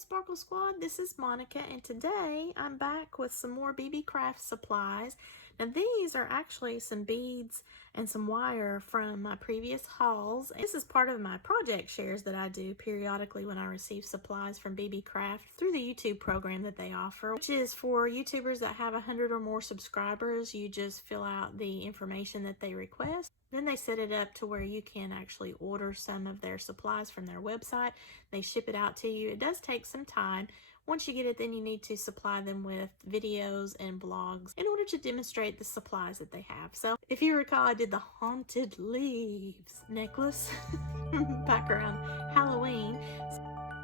Sparkle Squad, this is Monica, and today I'm back with some more Beebeecraft supplies. Now these are actually some beads and some wire from my previous hauls. This is part of my project shares that I do periodically when I receive supplies from Beebeecraft through the YouTube program that they offer, which is for YouTubers that have 100 or more subscribers. You just fill out the information that they request. Then they set it up to where you can actually order some of their supplies from their website. They ship it out to you. It does take some time. Once you get it, then you need to supply them with videos and vlogs in order to demonstrate the supplies that they have. So if you recall, I did the Haunted Leaves necklace back around Halloween.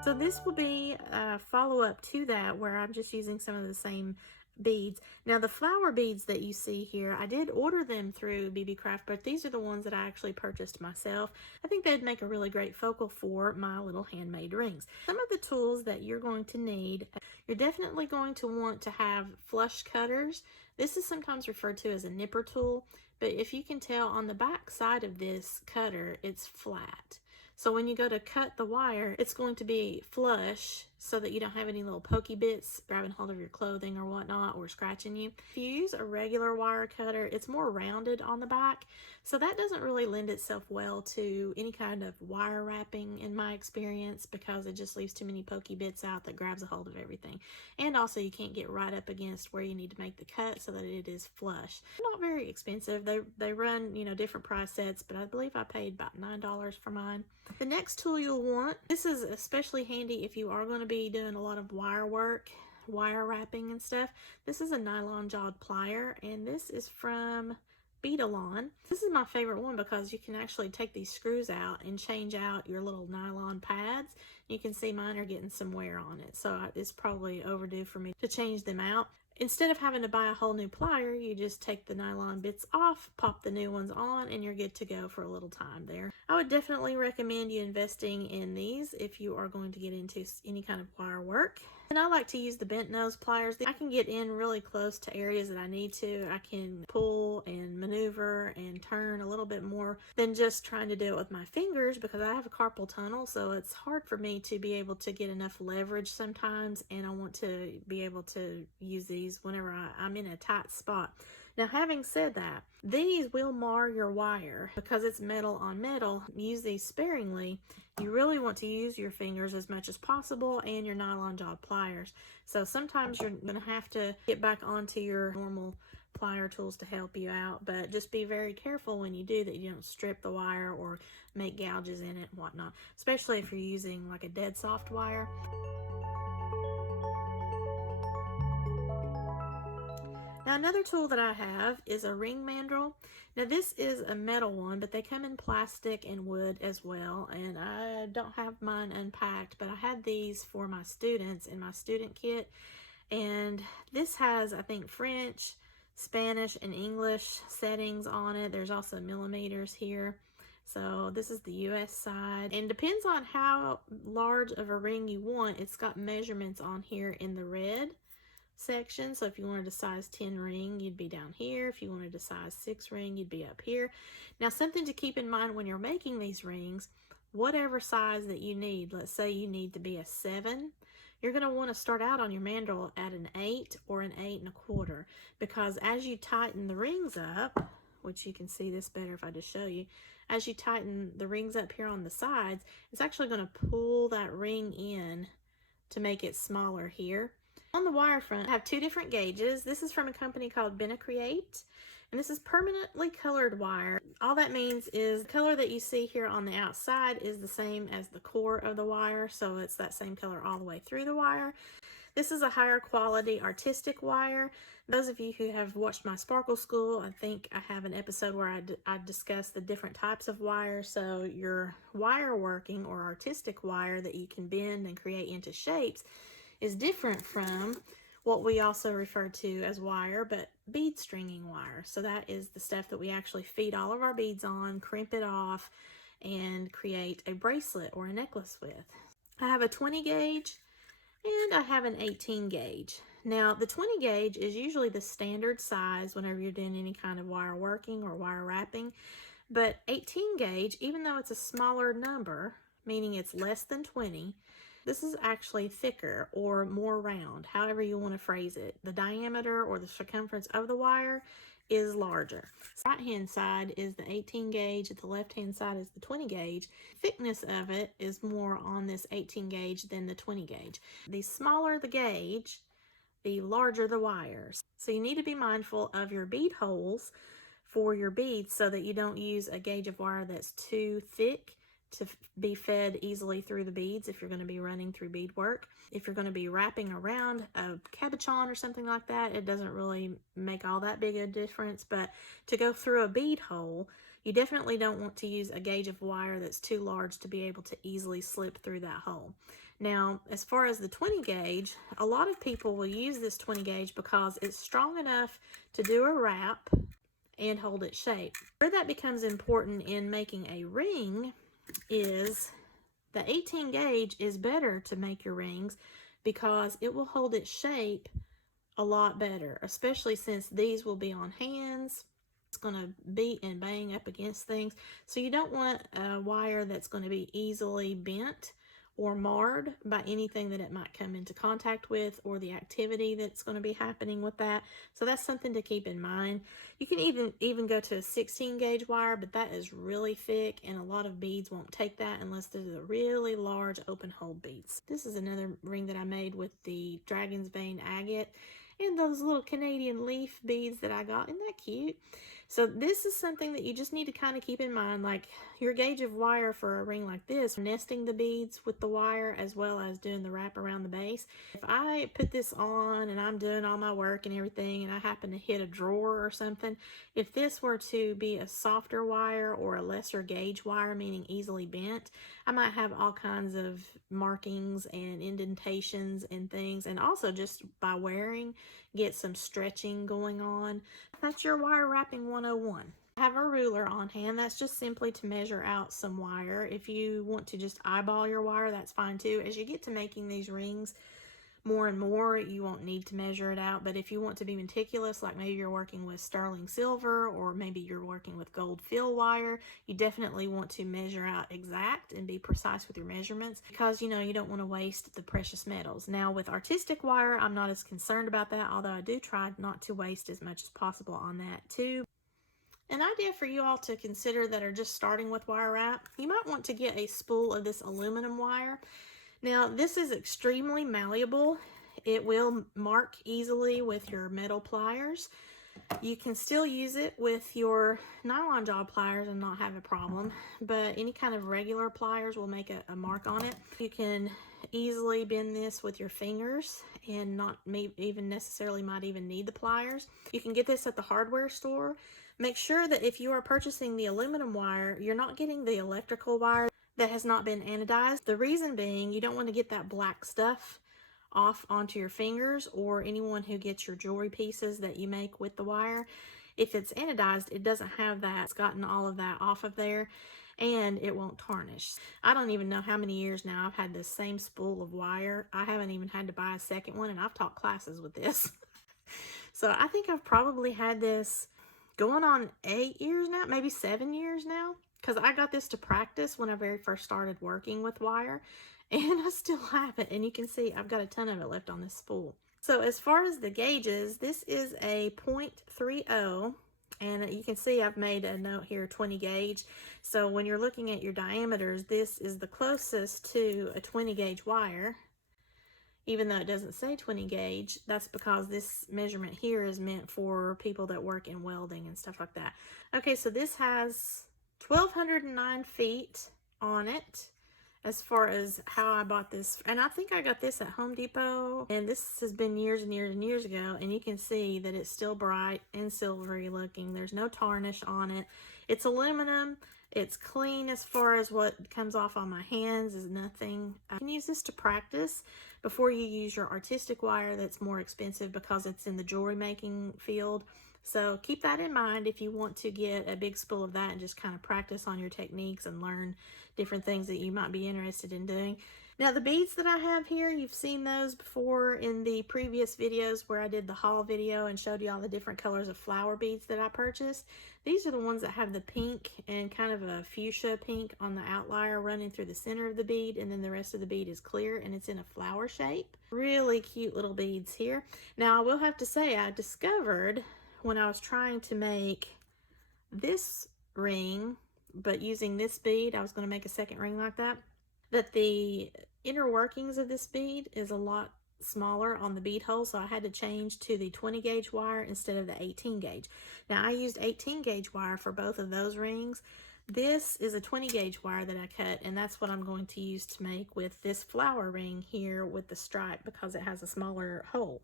So this will be a follow-up to that, where I'm just using some of the same beads. Now the flower beads that you see here, I did order them through Beebeecraft, but these are the ones that I actually purchased myself. I think they'd make a really great focal for my little handmade rings. Some of the tools that you're going to need, you're definitely going to want to have flush cutters. This is sometimes referred to as a nipper tool, but if you can tell on the back side of this cutter, it's flat. So when you go to cut the wire, it's going to be flush so that you don't have any little pokey bits grabbing hold of your clothing or whatnot or scratching you. If you use a regular wire cutter, it's more rounded on the back, so that doesn't really lend itself well to any kind of wire wrapping in my experience, because it just leaves too many pokey bits out that grabs a hold of everything. And also you can't get right up against where you need to make the cut so that it is flush. Not very expensive. They run, you know, different price sets, but I believe I paid about $9 for mine. The next tool you'll want, this is especially handy if you are going to be doing a lot of wire work, wire wrapping and stuff. This is a nylon jawed plier, and this is from Beadalon. This is my favorite one because you can actually take these screws out and change out your little nylon pads. You can see mine are getting some wear on it, so it's probably overdue for me to change them out. Instead of having to buy a whole new plier, you just take the nylon bits off, pop the new ones on, and you're good to go for a little time there. I would definitely recommend you investing in these if you are going to get into any kind of wire work. And I like to use the bent nose pliers. I can get in really close to areas that I need to. I can pull and maneuver and turn a little bit more than just trying to do it with my fingers, because I have a carpal tunnel, so it's hard for me to be able to get enough leverage sometimes, and I want to be able to use these whenever I'm in a tight spot. Now, having said that, these will mar your wire because it's metal on metal. Use these sparingly. You really want to use your fingers as much as possible and your nylon jawed pliers. So sometimes you're going to have to get back onto your normal plier tools to help you out, but just be very careful when you do that you don't strip the wire or make gouges in it and whatnot, especially if you're using like a dead soft wire. Now another tool that I have is a ring mandrel. Now this is a metal one, but they come in plastic and wood as well, and I don't have mine unpacked, but I had these for my students in my student kit. And this has, I think, French, Spanish, and English settings on it. There's also millimeters here. So this is the US side, and depends on how large of a ring you want. It's got measurements on here in the red section. So if you wanted a size 10 ring, you'd be down here. If you wanted a size 6 ring, you'd be up here. Now, something to keep in mind when you're making these rings, whatever size that you need, let's say you need to be a 7, you're going to want to start out on your mandrel at an 8 or an 8 1/4, because as you tighten the rings up, which you can see this better if I just show you, as you tighten the rings up here on the sides, it's actually going to pull that ring in to make it smaller here. On the wire front, I have 2 different gauges. This is from a company called Beebeecraft, and this is permanently colored wire. All that means is the color that you see here on the outside is the same as the core of the wire, so it's that same color all the way through the wire. This is a higher quality artistic wire. Those of you who have watched my Sparkle School, I think I have an episode where I discuss the different types of wire. So your wire working or artistic wire that you can bend and create into shapes is different from what we also refer to as wire, but bead stringing wire. So that is the stuff that we actually feed all of our beads on, crimp it off, and create a bracelet or a necklace with. I have a 20 gauge and I have an 18 gauge. Now the 20 gauge is usually the standard size whenever you're doing any kind of wire working or wire wrapping, but 18 gauge, even though it's a smaller number, meaning it's less than 20, This is actually thicker or more round, however you want to phrase it. The diameter or the circumference of the wire is larger. The right hand side is the 18 gauge, the left hand side is the 20 gauge. Thickness of it is more on this 18 gauge than the 20 gauge. The smaller the gauge, the larger the wires. So you need to be mindful of your bead holes for your beads so that you don't use a gauge of wire that's too thick to be fed easily through the beads if you're going to be running through beadwork. If you're going to be wrapping around a cabochon or something like that, it doesn't really make all that big a difference, but to go through a bead hole, you definitely don't want to use a gauge of wire that's too large to be able to easily slip through that hole. Now, as far as the 20 gauge, a lot of people will use this 20 gauge because it's strong enough to do a wrap and hold its shape. Where that becomes important in making a ring is the 18 gauge is better to make your rings because it will hold its shape a lot better, especially since these will be on hands. It's going to beat and bang up against things. So you don't want a wire that's going to be easily bent or marred by anything that it might come into contact with or the activity that's going to be happening with that. So that's something to keep in mind. You can even go to a 16 gauge wire, but that is really thick and a lot of beads won't take that unless there's a really large open hole beads. This is another ring that I made with the Dragon's Vein agate and those little Canadian leaf beads that I got. Isn't that cute? So this is something that you just need to kind of keep in mind, like your gauge of wire for a ring like this, nesting the beads with the wire as well as doing the wrap around the base. If I put this on and I'm doing all my work and everything and I happen to hit a drawer or something, if this were to be a softer wire or a lesser gauge wire, meaning easily bent, I might have all kinds of markings and indentations and things, and also just by wearing, get some stretching going on. That's your wire wrapping 101. I have a ruler on hand. That's just simply to measure out some wire. If you want to just eyeball your wire, that's fine too. As you get to making these rings more and more, you won't need to measure it out. But if you want to be meticulous, like maybe you're working with sterling silver or maybe you're working with gold fill wire, you definitely want to measure out exact and be precise with your measurements because you don't want to waste the precious metals. Now with artistic wire, I'm not as concerned about that, although I do try not to waste as much as possible on that too. An idea for you all to consider that are just starting with wire wrap, you might want to get a spool of this aluminum wire. Now, this is extremely malleable. It will mark easily with your metal pliers. You can still use it with your nylon jaw pliers and not have a problem, but any kind of regular pliers will make a mark on it. You can easily bend this with your fingers and not even necessarily might even need the pliers. You can get this at the hardware store. Make sure that if you are purchasing the aluminum wire, you're not getting the electrical wire that has not been anodized. The reason being, you don't want to get that black stuff off onto your fingers or anyone who gets your jewelry pieces that you make with the wire. If it's anodized, it doesn't have that. It's gotten all of that off of there and it won't tarnish. I don't even know how many years now I've had this same spool of wire. I haven't even had to buy a second one and I've taught classes with this. So I think I've probably had this going on 8 years now, maybe 7 years now. Because I got this to practice when I very first started working with wire, and I still have it, and you can see I've got a ton of it left on this spool. So as far as the gauges, this is a 0.30, and you can see I've made a note here, 20 gauge. So when you're looking at your diameters, this is the closest to a 20 gauge wire. Even though it doesn't say 20 gauge, that's because this measurement here is meant for people that work in welding and stuff like that. Okay, so this has 1,209 feet on it as far as how I bought this. And I think I got this at Home Depot, and this has been years and years and years ago, and you can see that it's still bright and silvery looking. There's no tarnish on it. It's aluminum. It's clean as far as what comes off on my hands is nothing. I can use this to practice before you use your artistic wire that's more expensive because it's in the jewelry making field. So keep that in mind if you want to get a big spool of that and just kind of practice on your techniques and learn different things that you might be interested in doing. Now the beads that I have here, you've seen those before in the previous videos where I did the haul video and showed you all the different colors of flower beads that I purchased. These are the ones that have the pink and kind of a fuchsia pink on the outlier running through the center of the bead, and then the rest of the bead is clear and it's in a flower shape. Really cute little beads here. Now I will have to say, I discovered when I was trying to make this ring, but using this bead, I was going to make a second ring like that the inner workings of this bead is a lot smaller on the bead hole, so I had to change to the 20 gauge wire instead of the 18 gauge. Now I used 18 gauge wire for both of those rings. This is a 20 gauge wire that I cut, and that's what I'm going to use to make with this flower ring here with the stripe because it has a smaller hole.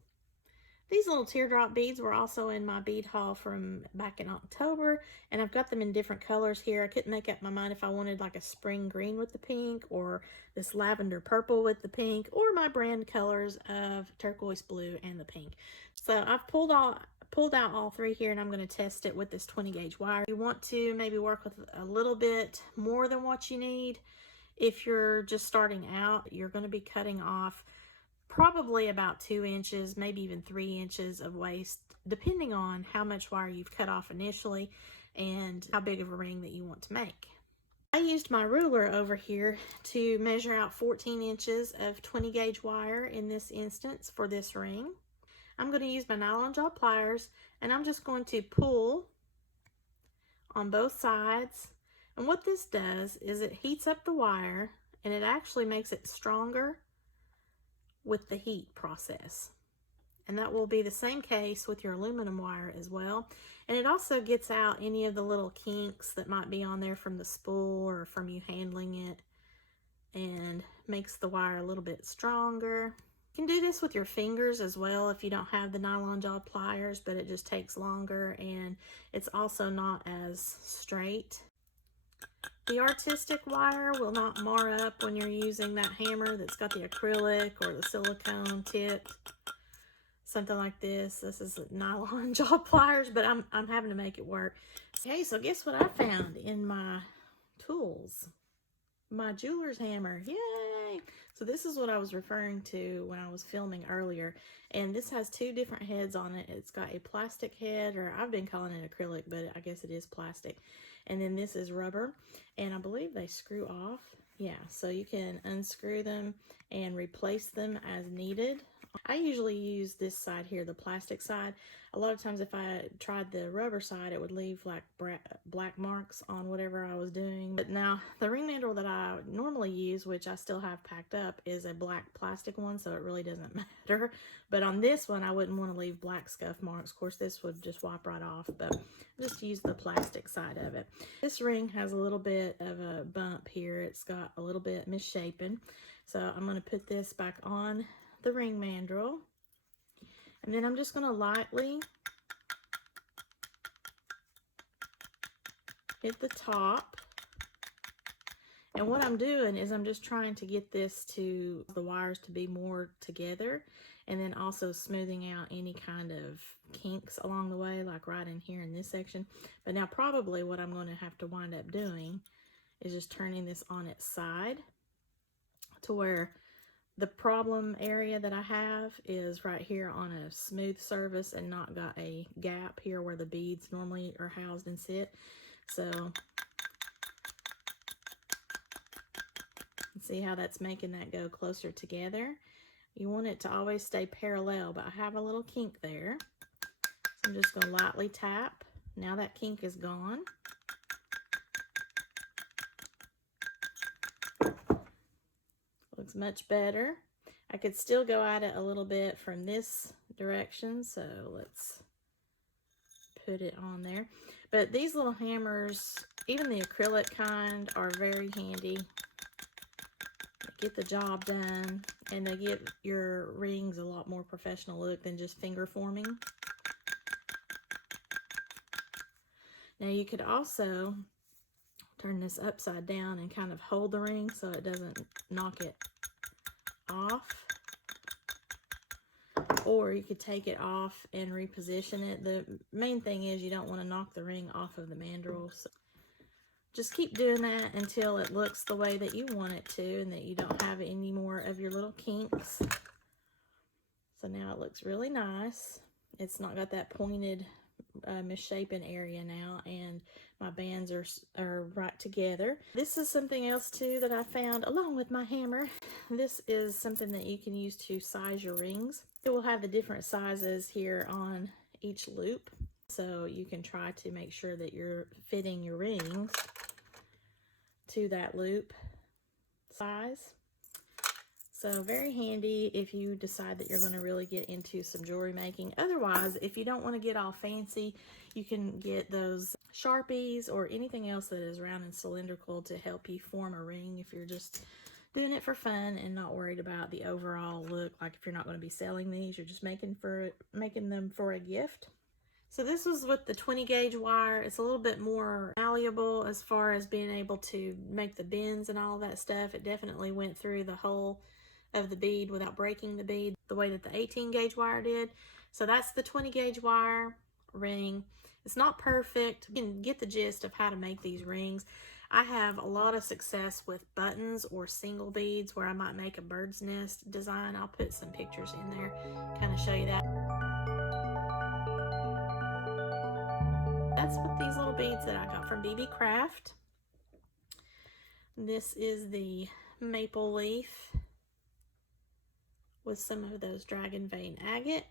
These little teardrop beads were also in my bead haul from back in October, and I've got them in different colors here. I couldn't make up my mind if I wanted like a spring green with the pink, or this lavender purple with the pink, or my brand colors of turquoise blue and the pink. So I've pulled out all three here, and I'm going to test it with this 20 gauge wire. You want to maybe work with a little bit more than what you need. If you're just starting out, you're going to be cutting off probably about 2 inches, maybe even 3 inches of waste, depending on how much wire you've cut off initially and how big of a ring that you want to make. I used my ruler over here to measure out 14 inches of 20 gauge wire in this instance for this ring. I'm going to use my nylon jaw pliers, and I'm just going to pull on both sides. And what this does is it heats up the wire, and it actually makes it stronger with the heat process. And that will be the same case with your aluminum wire as well. And it also gets out any of the little kinks that might be on there from the spool or from you handling it, and makes the wire a little bit stronger. You can do this with your fingers as well if you don't have the nylon jaw pliers, but it just takes longer and it's also not as straight. The artistic wire will not mar up when you're using that hammer that's got the acrylic or the silicone tip, something like this. This is nylon jaw pliers, but I'm having to make it work. Okay, so guess what I found in my tools? My jeweler's hammer. Yay! So this is what I was referring to when I was filming earlier, and this has 2 different heads on it. It's got a plastic head, or I've been calling it acrylic, but I guess it is plastic. And then this is rubber, and I believe they screw off. Yeah, so you can unscrew them and replace them as needed. I usually use this side here, the plastic side. A lot of times if I tried the rubber side, it would leave like black marks on whatever I was doing. But now the ring mandrel that I normally use, which I still have packed up, is a black plastic one, so it really doesn't matter. But on this one, I wouldn't want to leave black scuff marks. Of course, this would just wipe right off, but just use the plastic side of it. This ring has a little bit of a bump here. It's got a little bit misshapen. So I'm going to put this back on the ring mandrel, and then I'm just going to lightly hit the top. And what I'm doing is I'm just trying to get this to the wires to be more together, and then also smoothing out any kind of kinks along the way, like right in here in this section. But now probably what I'm going to have to wind up doing is just turning this on its side to where the problem area that I have is right here on a smooth surface and not got a gap here where the beads normally are housed and sit. So see how that's making that go closer together. You want it to always stay parallel, but I have a little kink there. So I'm just going to lightly tap. Now that kink is gone. Looks much better. I could still go at it a little bit from this direction, so let's put it on there. But these little hammers, even the acrylic kind, are very handy. They get the job done, and they give your rings a lot more professional look than just finger forming. Now you could also turn this upside down and kind of hold the ring so it doesn't knock it off. Or you could take it off and reposition it. The main thing is you don't want to knock the ring off of the mandrel. So just keep doing that until it looks the way that you want it to and that you don't have any more of your little kinks. So now it looks really nice. It's not got that pointed misshapen area now, and my bands are right together. This is something else too that I found along with my hammer. This is something that you can use to size your rings. It will have the different sizes here on each loop, so you can try to make sure that you're fitting your rings to that loop size. So very handy if you decide that you're going to really get into some jewelry making. Otherwise, if you don't want to get all fancy, you can get those Sharpies or anything else that is round and cylindrical to help you form a ring if you're just doing it for fun and not worried about the overall look. Like if you're not going to be selling these, you're just making them for a gift. So this was with the 20 gauge wire. It's a little bit more malleable as far as being able to make the bends and all that stuff. It definitely went through the hole of the bead without breaking the bead the way that the 18 gauge wire did. So that's the 20 gauge wire ring. It's not perfect. You can get the gist of how to make these rings. I have a lot of success with buttons or single beads where I might make a bird's nest design. I'll put some pictures in there, kind of show you that. That's with these little beads that I got from Beebeecraft. This is the maple leaf with some of those dragon vein agate.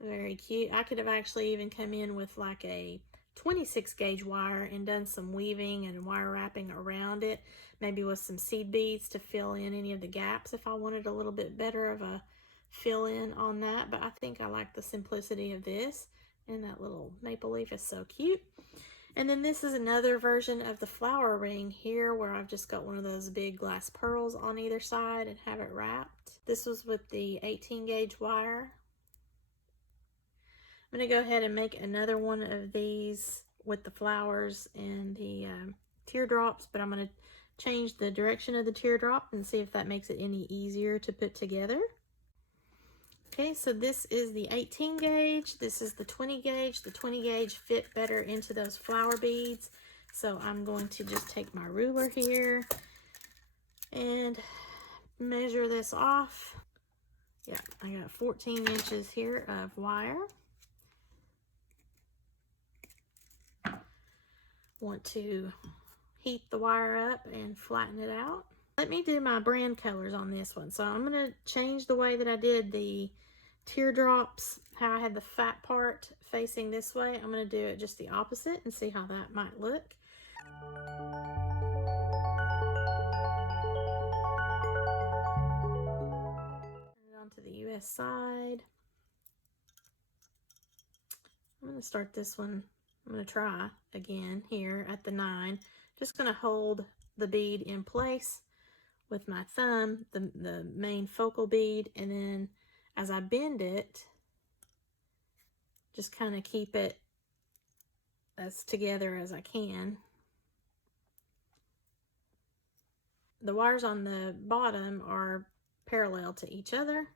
Very cute. I could have actually even come in with like a 26 gauge wire and done some weaving and wire wrapping around it, maybe with some seed beads to fill in any of the gaps if I wanted a little bit better of a fill in on that. But I think I like the simplicity of this, and that little maple leaf is so cute. And then this is another version of the flower ring here where I've just got one of those big glass pearls on either side and have it wrapped. This was with the 18 gauge wire. I'm going to go ahead and make another one of these with the flowers and the teardrops, but I'm going to change the direction of the teardrop and see if that makes it any easier to put together. Okay, so this is the 18 gauge, this is the 20 gauge. The 20 gauge fit better into those flower beads. So I'm going to just take my ruler here and measure this off. Yeah, I got 14 inches here of wire. Want to heat the wire up and flatten it out. Let me do my brand colors on this one. So I'm going to change the way that I did the teardrops, how I had the fat part facing this way. I'm going to do it just the opposite and see how that might look. Turn it onto the US side. I'm going to start this one. I'm going to try again here at the 9. Just going to hold the bead in place with my thumb, the main focal bead, and then as I bend it, just kind of keep it as together as I can. The wires on the bottom are parallel to each other.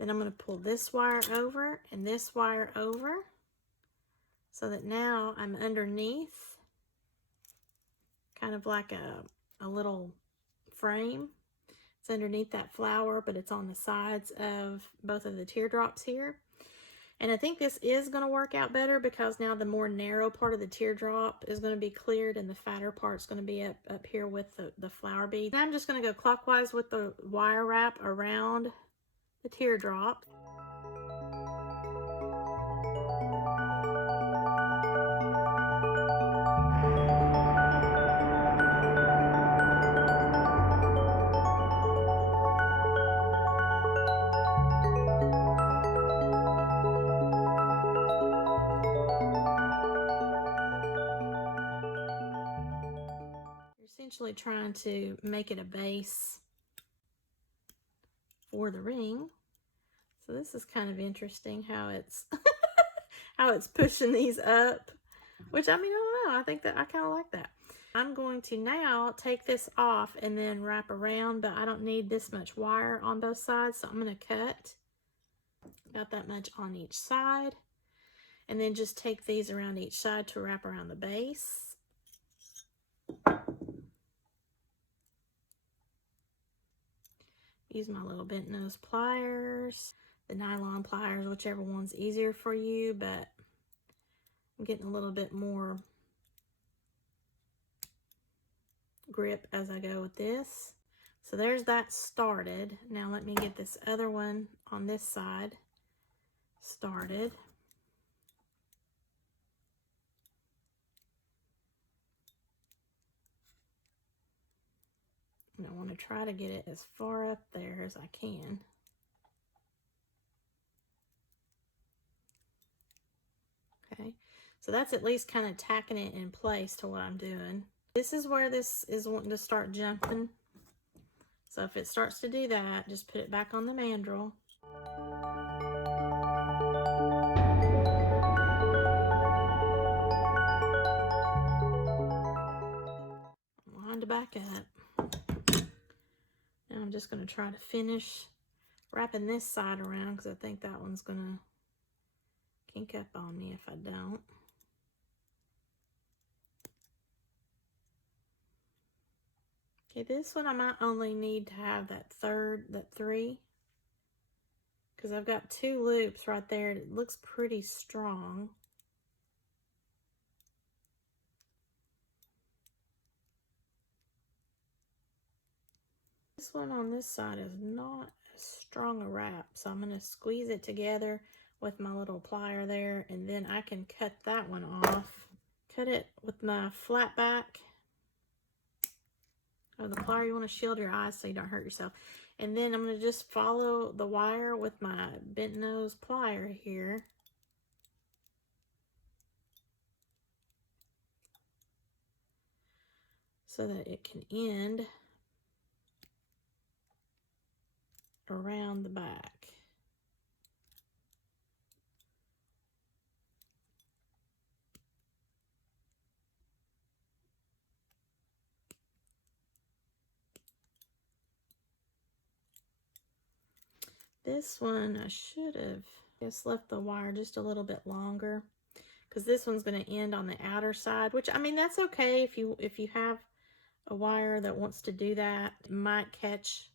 Then I'm going to pull this wire over and this wire over so that now I'm underneath, kind of like a little frame. It's underneath that flower, but it's on the sides of both of the teardrops here. And I think this is going to work out better because now the more narrow part of the teardrop is going to be cleared and the fatter part's going to be up here with the flower bead. Now I'm just going to go clockwise with the wire wrap around the teardrop. Essentially trying to make it a base for the ring. So this is kind of interesting how it's how it's pushing these up, which I mean, I don't know, I think that I kind of like that. I'm going to now take this off and then wrap around, but I don't need this much wire on both sides, so I'm going to cut About that much on each side. And then just take these around each side to wrap around the base. Use my little bent nose pliers, the nylon pliers, whichever one's easier for you, but I'm getting a little bit more grip as I go with this. So there's that started. Now let me get this other one on this side started. And I want to try to get it as far up there as I can. Okay, so that's at least kind of tacking it in place to what I'm doing. This is where this is wanting to start jumping. So if it starts to do that, just put it back on the mandrel. Line to back up. Now I'm just going to try to finish wrapping this side around because I think that one's going to kink up on me if I don't. Okay, this one I might only need to have that three, because I've got 2 loops right there. It looks pretty strong. This one on this side is not as strong a wrap, so I'm going to squeeze it together with my little plier there, and then I can cut that one off. Cut it with my flat back of the plier. You want to shield your eyes so you don't hurt yourself. And then I'm going to just follow the wire with my bent nose plier here. So that it can end around the back. This one I should have just left the wire just a little bit longer, because this one's going to end on the outer side, which, I mean, that's okay if you have a wire that wants to do that. It might catch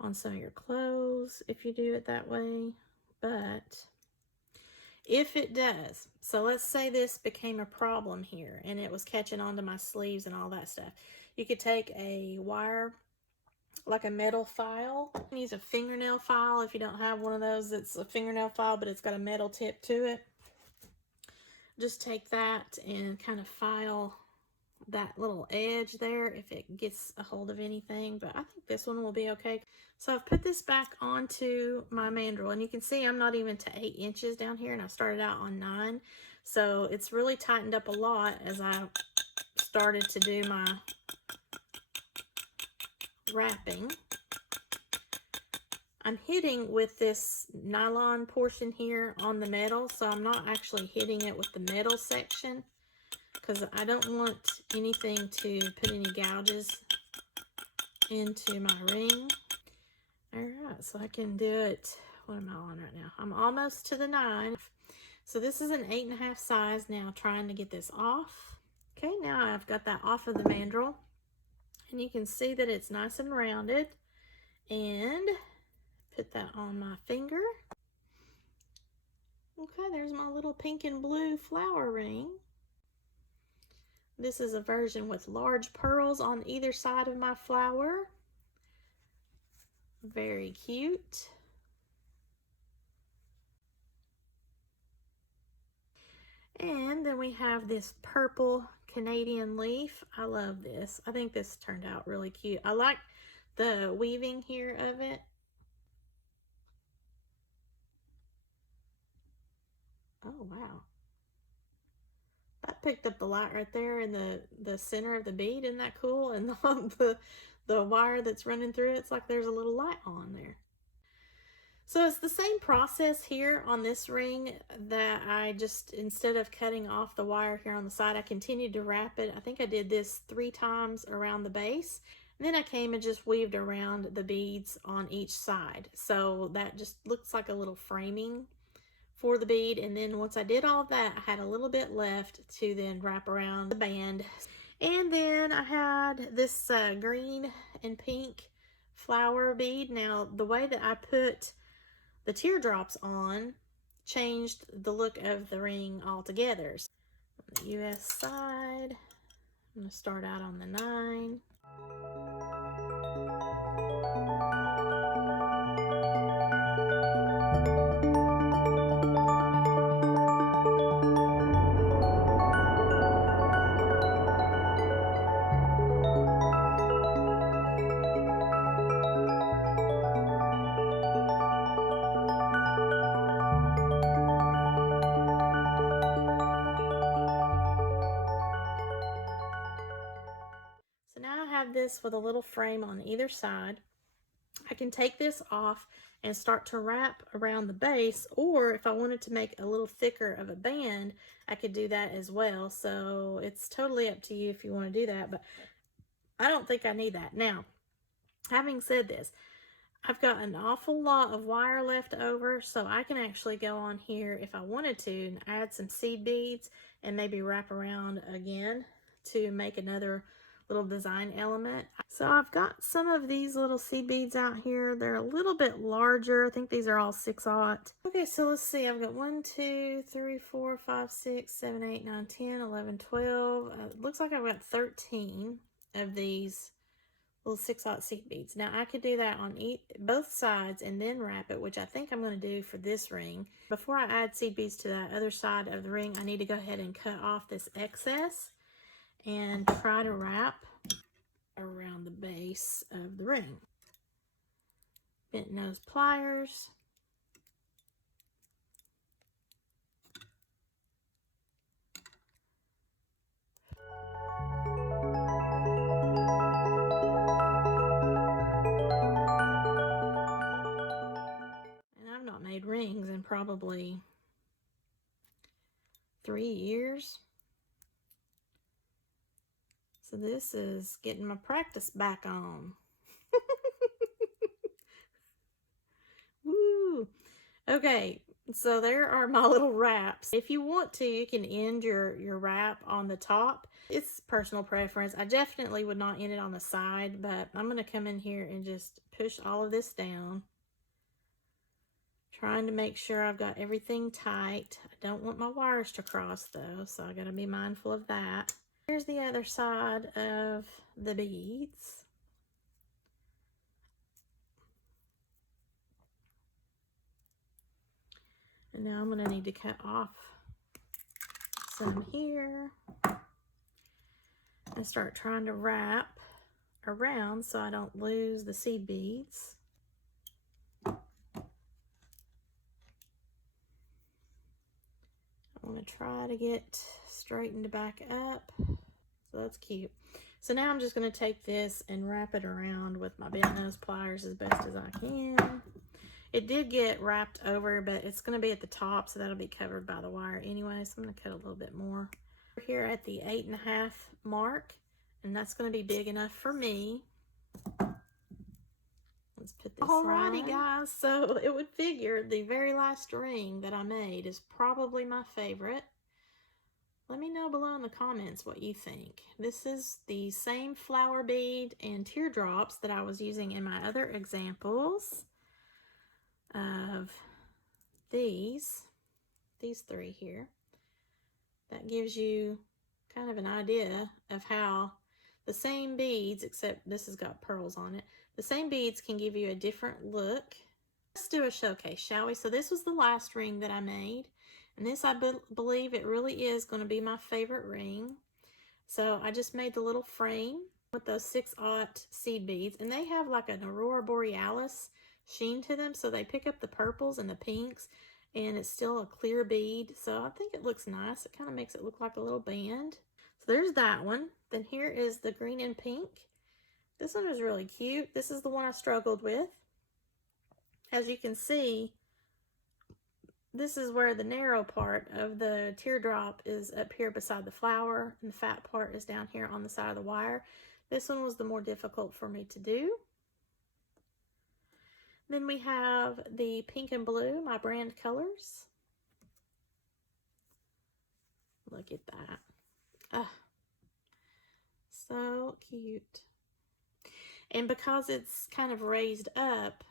on some of your clothes if you do it that way, but if it does, so let's say this became a problem here and it was catching onto my sleeves and all that stuff, you could take a wire, like a metal file. You can use a fingernail file if you don't have one of those that's a fingernail file but it's got a metal tip to it. Just take that and kind of file that little edge there if it gets a hold of anything, but I think this one will be okay. So I've put this back onto my mandrel, and you can see I'm not even to 8 inches down here, and I started out on 9, so it's really tightened up a lot as I started to do my wrapping. I'm hitting with this nylon portion here on the metal, so I'm not actually hitting it with the metal section, because I don't want anything to put any gouges into my ring. Alright, so I can do it. What am I on right now? I'm almost to the 9. So this is an 8.5 size now, trying to get this off. Okay, now I've got that off of the mandrel, and you can see that it's nice and rounded. And put that on my finger. Okay, there's my little pink and blue flower ring. This is a version with large pearls on either side of my flower. Very cute. And then we have this purple Canadian leaf. I love this. I think this turned out really cute. I like the weaving here of it. Oh, wow. That picked up the light right there in the center of the bead. Isn't that cool? And the wire that's running through it, it's like there's a little light on there. So it's the same process here on this ring, that I just, instead of cutting off the wire here on the side, I continued to wrap it. I think I did this 3 times around the base. And then I came and just weaved around the beads on each side. So that just looks like a little framing for the bead. And then once I did all that, I had a little bit left to then wrap around the band. And then I had this green and pink flower bead. Now, the way that I put the teardrops on changed the look of the ring altogether. So on the US side, I'm going to start out on the 9. So now I have this with a little frame on either side. I can take this off and start to wrap around the base, or if I wanted to make a little thicker of a band, I could do that as well. So it's totally up to you if you want to do that, but I don't think I need that. Now, having said this, I've got an awful lot of wire left over, so I can actually go on here if I wanted to and add some seed beads and maybe wrap around again to make another little design element. So I've got some of these little seed beads out here. They're a little bit larger. I think these are all 6/0. Okay, so let's see. I've got 1, 2, 3, 4, 5, 6, 7, 8, 9, 10, 11, 12. It looks like I've got 13 of these little 6/0 seed beads. Now I could do that on both sides and then wrap it, which I think I'm going to do for this ring. Before I add seed beads to that other side of the ring, I need to go ahead and cut off this excess and try to wrap around the base of the ring. Bent nose pliers. And I've not made rings in probably 3 years. So this is getting my practice back on. Woo! Okay, so there are my little wraps. If you want to, you can end your wrap on the top. It's personal preference. I definitely would not end it on the side, but I'm going to come in here and just push all of this down. Trying to make sure I've got everything tight. I don't want my wires to cross though, so I got to be mindful of that. Here's the other side of the beads. And now I'm going to need to cut off some here and start trying to wrap around so I don't lose the seed beads. I want to try to get straightened back up. So that's cute. So now I'm just going to take this and wrap it around with my bent nose pliers as best as I can. It did get wrapped over, but it's going to be at the top, so that'll be covered by the wire anyway. So I'm going to cut a little bit more. We're here at the 8.5 mark, and that's going to be big enough for me. Let's put this Alrighty, guys. So it would figure the very last ring that I made is probably my favorite. Let me know below in the comments what you think. This is the same flower bead and teardrops that I was using in my other examples of these 3 here. That gives you kind of an idea of how the same beads, except this has got pearls on it, the same beads can give you a different look. Let's do a showcase, shall we? So this was the last ring that I made, and this I believe it really is going to be my favorite ring. So I just made the little frame with those 6/0 seed beads, and they have like an aurora borealis sheen to them, so they pick up the purples and the pinks, and it's still a clear bead, so I think it looks nice. It kind of makes it look like a little band. So there's that one. Then here is the green and pink. This one is really cute. This is the one I struggled with. As you can see, this is where the narrow part of the teardrop is up here beside the flower, and the fat part is down here on the side of the wire. This one was the more difficult for me to do. Then we have the pink and blue, my brand colors. Look at that. Ah, so cute. And because it's kind of raised up,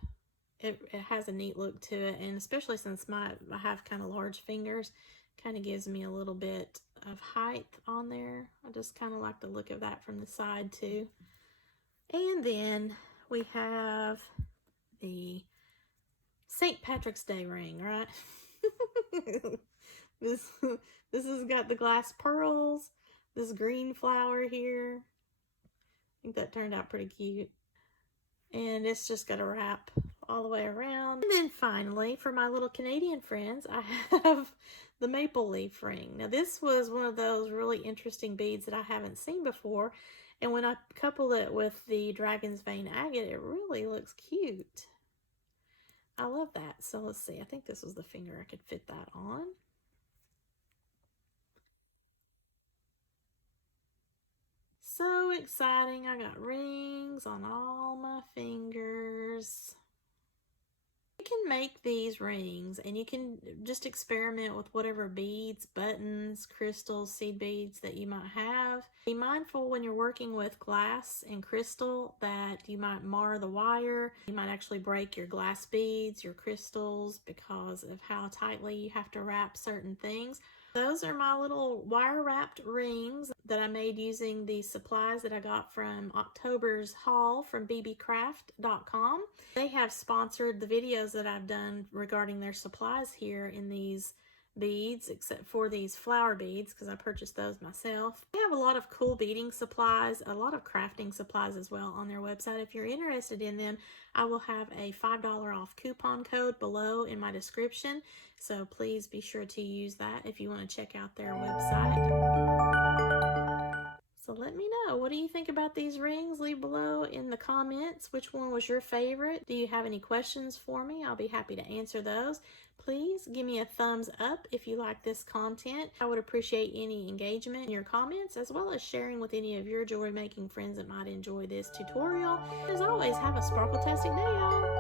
it has a neat look to it. And especially since I have kind of large fingers, kind of gives me a little bit of height on there. I just kind of like the look of that from the side too. And then we have the St. Patrick's Day ring, right? This has got the glass pearls, this green flower here. I think that turned out pretty cute. And it's just got a wrap all the way around. And then finally, for my little Canadian friends, I have the maple leaf ring. Now this was one of those really interesting beads that I haven't seen before. And when I couple it with the Dragon's Vein agate, it really looks cute. I love that. So let's see. I think this was the finger I could fit that on. So exciting. I got rings on all my fingers. You can make these rings and you can just experiment with whatever beads, buttons, crystals, seed beads that you might have. Be mindful when you're working with glass and crystal that you might mar the wire. You might actually break your glass beads, your crystals, because of how tightly you have to wrap certain things. Those are my little wire wrapped rings that I made using the supplies that I got from October's haul from Beebeecraft.com. They have sponsored the videos that I've done regarding their supplies here in these beads, except for these flower beads because I purchased those myself. They have a lot of cool beading supplies, a lot of crafting supplies as well on their website. If you're interested in them, I will have a $5 off coupon code below in my description, so please be sure to use that if you want to check out their website. So let me know, what do you think about these rings? Leave below in the comments which one was your favorite. Do you have any questions for me? I'll be happy to answer those. Please give me a thumbs up if you like this content. I would appreciate any engagement in your comments, as well as sharing with any of your jewelry making friends that might enjoy this tutorial. As always, have a sparkle-tastic day, y'all.